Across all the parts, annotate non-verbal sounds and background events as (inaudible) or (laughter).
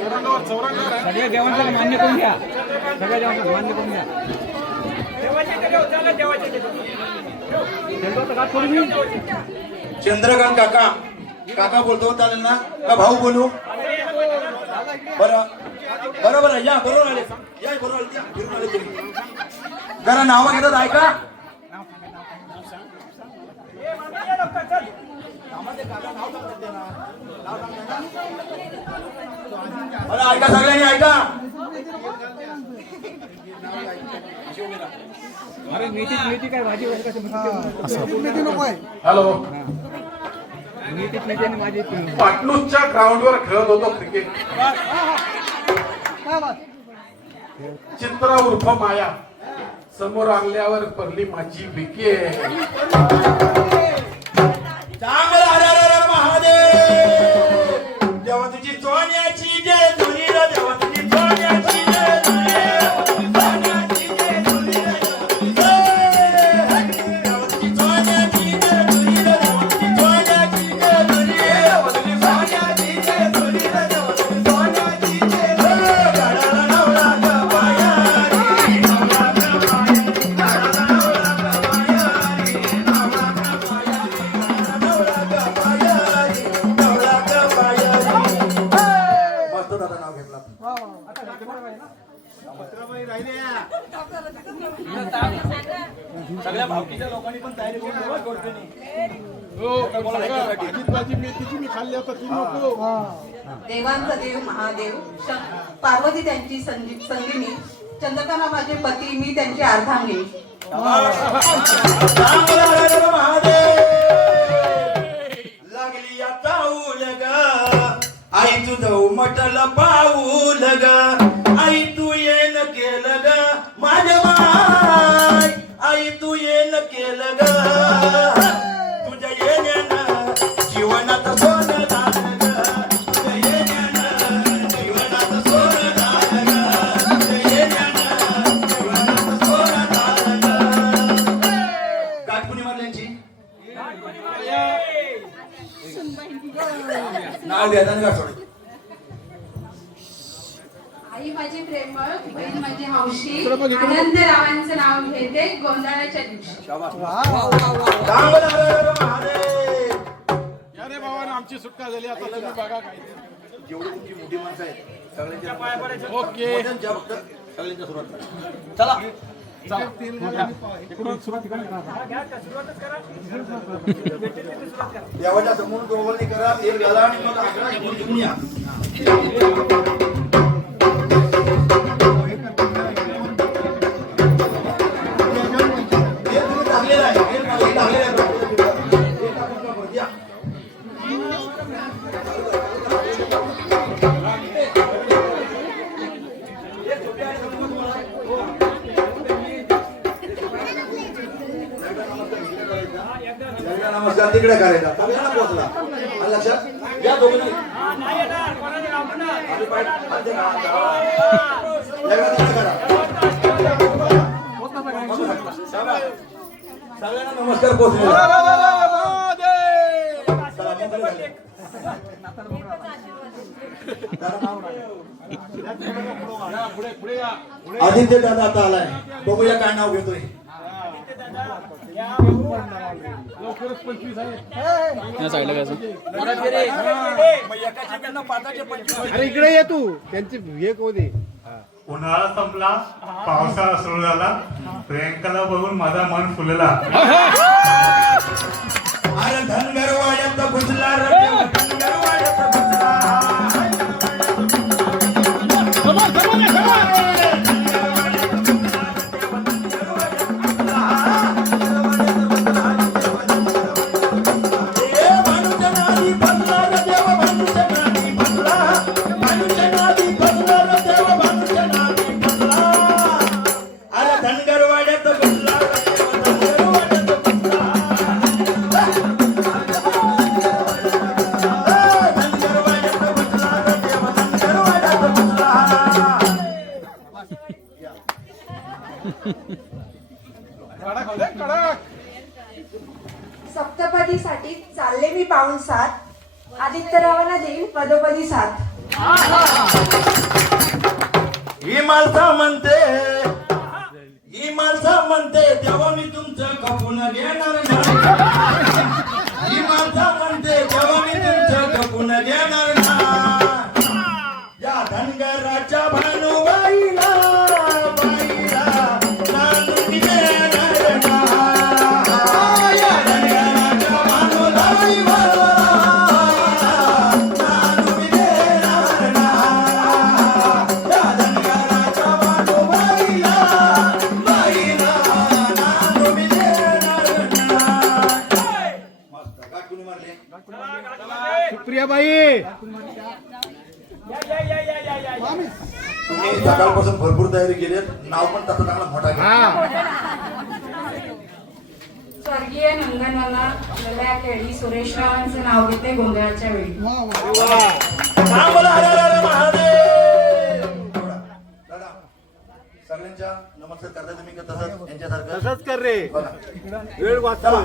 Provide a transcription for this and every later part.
सगळ्या देवांचं मान्य करून घ्या. सगळ्या देवांचं मान्य करून घ्या. चंद्रकांत काका काका बोलतो चालेल ना का भाऊ बोलू? बरं. बरोबर आहे या बरोबर आले या बरोबर आले करा फिरून नावं घेतात ऐका. बरं ऐका सगळ्यांनी ऐका. हॅलो. पाटणूच्या ग्राउंडवर खेळत होतो क्रिकेट चित्रा उर्फ माया. समोर आणल्यावर पडली माझी विके. सगळ्या भावकीच्या लोकांनी पण तयारी करून ठेवा गोडकणी. देवांचा देव महादेव पार्वती त्यांची संगी संगिनी चंद्रकांत माझे पती मी त्यांची अर्धांगिनी. लागली आता आई तुझं म्हटल पाऊल ग. आई माझी प्रेमळ बहीण माझी हौशी. आनंद रावांचं नाव घेते गोंधळाच्या दिवशी. बाबा आमची सुटका झाली आता तुम्ही बघा काय. जेवढी तुमची मोठी माणसं आहेत सगळ्यांच्या ओके. सगळ्यांच्या सुरुवात करा. चला. इकडून सुरुवात तिकडून करा. देवाच्या समोर करा. घाला आणि मग अकरा इकडून तिकडून या. नमस्कार तिकडे करायचा. सगळ्यांना पोहोचला आलं लक्षात या दोघांनी सगळ्यांना नमस्कार पोहोचले आदित्य दादा आता आलाय. बघूया काय नाव घेतोय. अरे इकडे ये तू. त्यांची हे कोणी उन्हाळा संपला पावसाळा सुरू झाला. प्रियंकाला बघून माझा मन फुलला. (laughs) अरे धनगर वाड्यात घुसला सप्तपदी साठी चालले मी पाऊन सात. आदित्य रावांना देईल पदोपदी साथ ही माणसा म्हणते. ही म्हणते. सकाळपासून भरपूर तयारी केली नाव पण तसं चांगला मोठा घ्या स्वर्गीय लल्या केळी सुरेश रावांचं नाव घेते गोंधळाच्या वेळी सगळ्यांच्या नमस्कार करता तुम्ही का तसंच यांच्यासारखं तसंच कर रे बघा. वेळ वाचला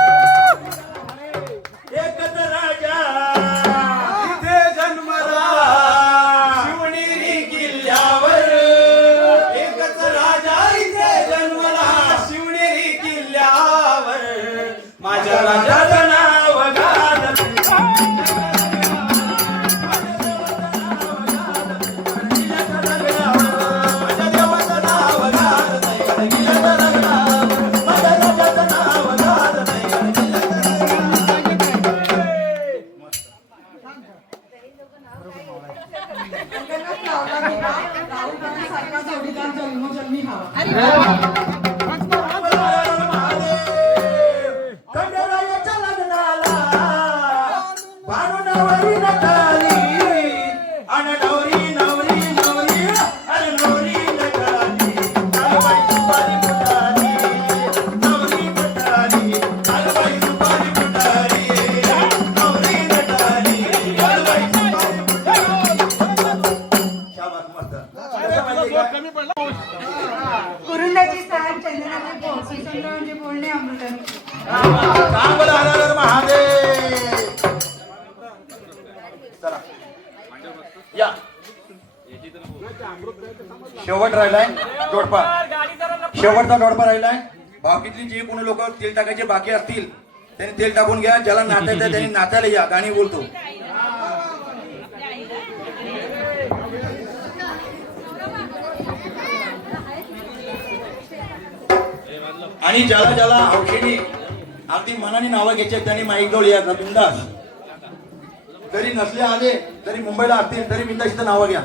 कुरुंदाची स्थान चंद्राने पोहोचली चंद्राचे बोलणे अमृताने शेवट राहिलाय जोडपा. शेवटचा जोडपा राहिलाय. बाकीतली जी कोणी लोक तेल टाकायचे बाकी असतील त्यांनी तेल टाकून घ्या ज्याला नाचायचं त्यांनी नाचायला या गाणी बोलतो. आणि ज्याला ज्याला हौशेने अगदी मनाने नावं घ्यायचे त्यांनी माईक जवळ या बिंदास. जरी नसले आले तरी मुंबईला असतील तरी बिंदास इथं नावं घ्या.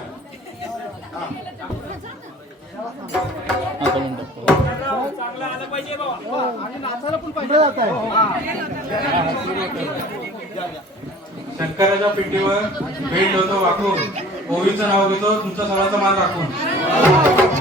शंकराच्या पिंडीवर भेट होतो वाकून. ओवीचं नाव घेतो तुमचा सर्वांचा मान राखून.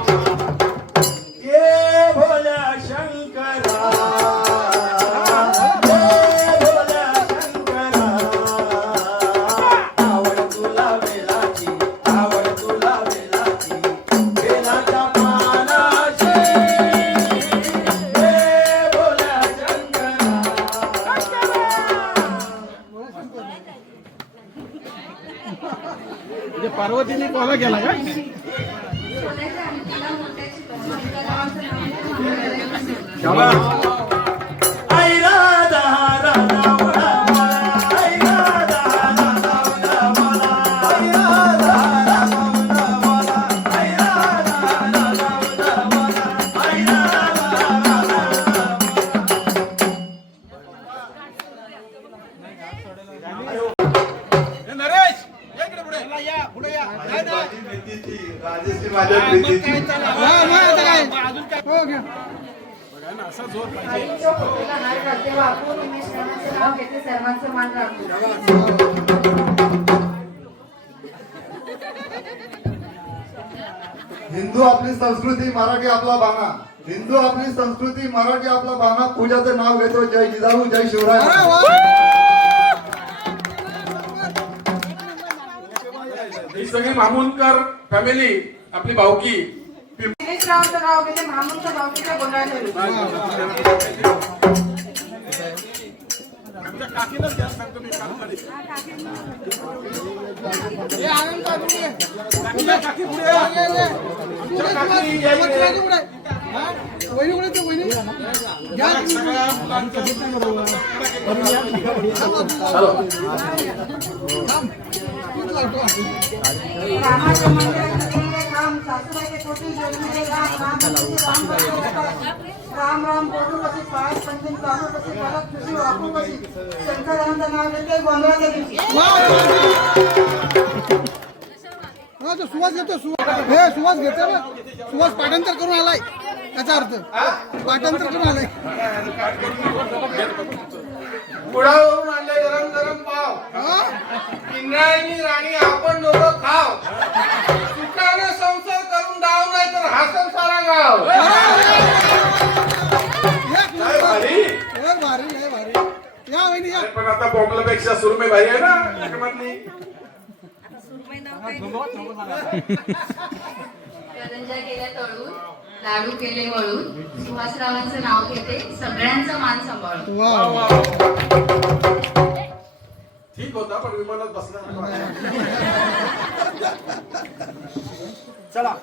म्हणजे पार्वतीने कॉला केला का? सोन्याच्या हिंदू आपली संस्कृती मराठी आपला बाणा. हिंदू आपली संस्कृती मराठी आपला बाणा. पूजाचं नाव घेतो. जय जिजाऊ जय शिवराय. ही सगळी मामुनकर फॅमिली आपली रावचं नाव घेते महामंत्र भावकीच्या गोंधळाच्या काकीलाच घ्या सांगतो मी कामकडे हे आनंद काकी पुढे. काकीला काकी पुढे. या. आमच्या काकी या इकडे. वहिनी कुठे? काम सासूबाईचे छोटी जोडणीचे राम राम राम राम राम राम बोलू कशी पाय पंचन चालू कशी फलक तुझी वापरू कशी शंकरांचं नाव घेते गोंधळाच्या दिवशी हा तो सुवास घेतो सुवास हे सुवास घेतो ना सुवास पाठांतर करून आलाय याचा अर्थ पाठांतर करून आलाय कुडावरून आणले गरम गरम पाव हा? इंद्रायणी राणी आपण दोघं खाव नाही तर हासन सारा गाव. काय. भारी? लय भारी? लय भारी या वहिनी या. पण आता बोंबल्यापेक्षा सुरमे भारी आहे ना जगमातली करंजा तळून लाडू केले वळून. सुहासरावांचं नाव घेते सगळ्यांचा मान सांभाळून. वा वा. ठीक होता पण विमानात बसला (laughs) चला.